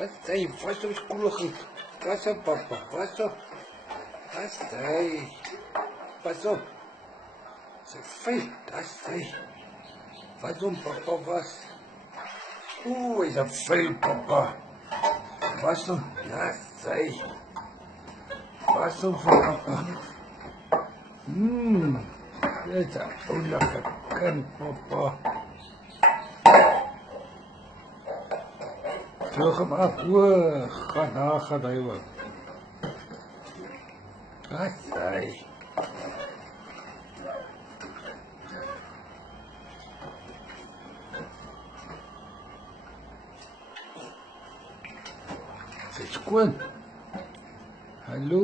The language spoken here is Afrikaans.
Wat hy, vas op skool. Pas op papa, pas op. Pas hy. Pas op. Sy vuil, das hy. Pas op papa, was. Hy's 'n vuil papa. Pas op, das hy. Pas op papa. Dit is 'n oulike kind, papa. Zoog hem af, gaan hy ook. Wat hy? Sy skoon. Hallo?